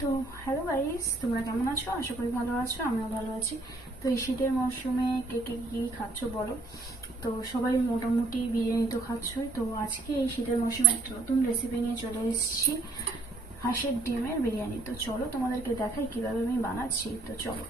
তো hello guys, তোমরা কেমন আছো? আশা করি ভালো আছো, আমিও ভালো আছি। তো এই শীতের মরশুমে কে কে কী খাচ্ছ বলো। তো সবাই মোটামুটি বিরিয়ানি তো খাচ্ছই। তো আজকে এই শীতের মরশুমে একটা নতুন রেসিপি নিয়ে চলে এসেছি, হাঁসের ডিমের বিরিয়ানি। তো চলো তোমাদেরকে দেখাই কীভাবে আমি বানাচ্ছি। তো চলো।